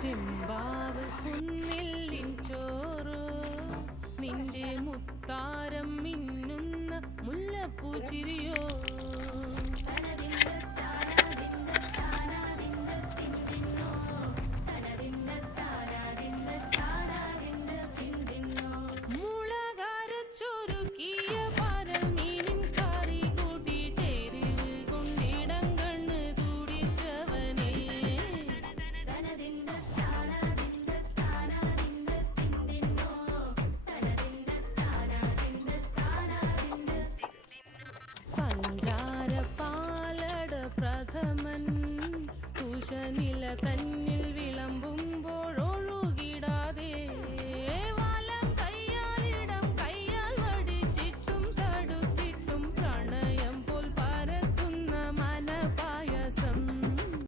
ചെമ്പാവ് കുന്നില്ലിൻ ചോറ് നിന്റെ മുത്താരം മിന്നുന്ന മുല്ലപ്പൂച്ചിരിയോ പഞ്ചാര പാലട പ്രഥമൻ കുശനില കന്യ